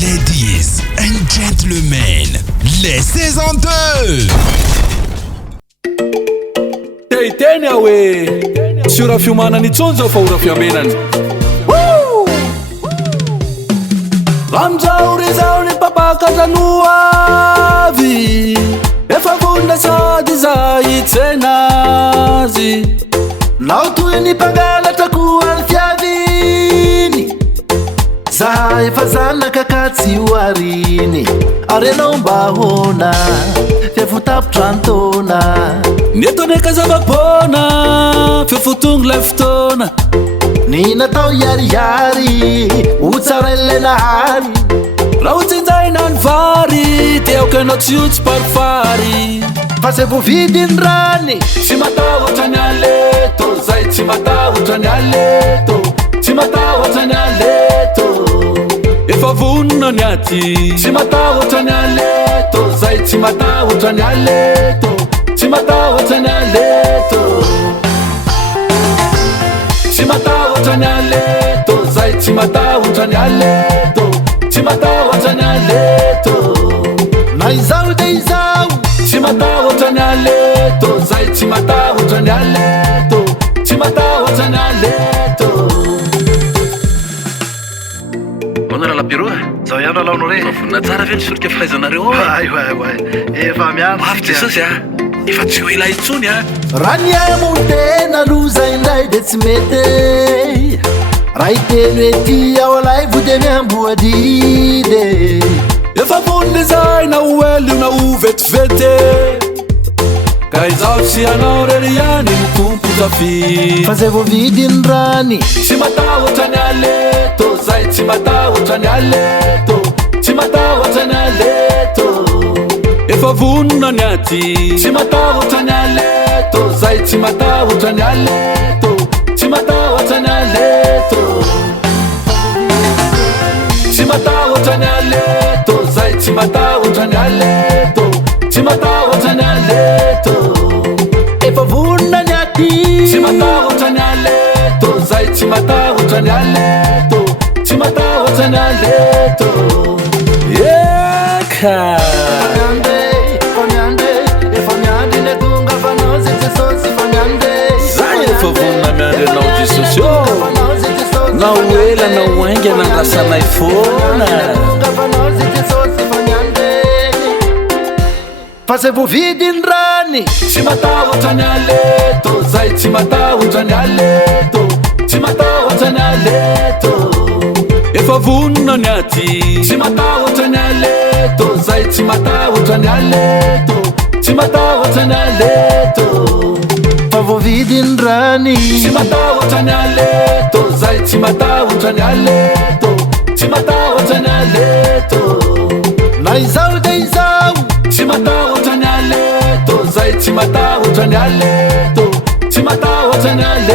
Ladies and gentlemen, les Saison 2. Teny hoe tsy ora fiomanany itsony zao fa ora fiamenany. Amzao rizao ny papakatranoavy efa vonona sady zay tsenazy nao toy ny mpangalatra koany fiaviny za efa zanaka ka tsy hoariny arenao mba hona fiavotapitra antona netoneka zavapona fiafotongo lay fotoana ny natao iarihary ho tsara ilenahary raha hotsinjaina ny vary teoko ianao tsy ho tsy parifary fa zay voavidiny rany tsy matahotra ny aleto zay tsy matahotra ny aleto tsy matahotra ny aleto efa vonona ny aty tsy matahotra ny aleto zay tsy matahotra ny aleto tsy matahotra ny aleto tsy matahotra ny aleto zay tsy matahotra ny aleto tsy matahotra ny aleto na izao de izao tsy matahotra ny aleto zay tsy matahotra ny aleto tsy matahotra ny aleto. Honoré Pierrot, zao ihany la Honoré. Vonina tsara ve nisorika fahaizanareo? Efa miandry. Mafy sosy efa tsy ho ela itsony Ràny tena loza indray de tsy mety raha iteny hoe ty ao alay vo de miamboadide efa vonona izay na ho elo io na ho vetivety ka izao tsy anao rery ihany ny tompo tafidy fa zay voavidiny rany tsy matahotra ny aleto zay tsy matahotra ny aleto tsy matahotra ny aleto efa vonona ny aty tsy matahotra ny aleto zay tsy matahotra ny aleto tsy matahotra ny aleto tsy matahotra ny aleto zay tsy matahotra ny aleto tsy matahotra ny aleto efa vonona ny aty tsy matahotra ny aleto zay tsy matahotra ny aleto tsy matahotra ny aleto eka na uela na uenge na ngasana ifona fa zay voavidiny rany tsy matahotra ny aleto zay tsy matahotra ny aleto tsy matahotra ny aleto efa vonona ny aty tsy matahotra ny aleto zay tsy matahotra ny aleto tsy matahotra ny aleto fa voavidiny rany tsy matahotra ny aleto zay tsy matahotra ny aleto tsy matahotra ny aleto na izao de izao tsy matahotra ny aleto zay tsy matahotra ny aleto tsy matahotra ny aleto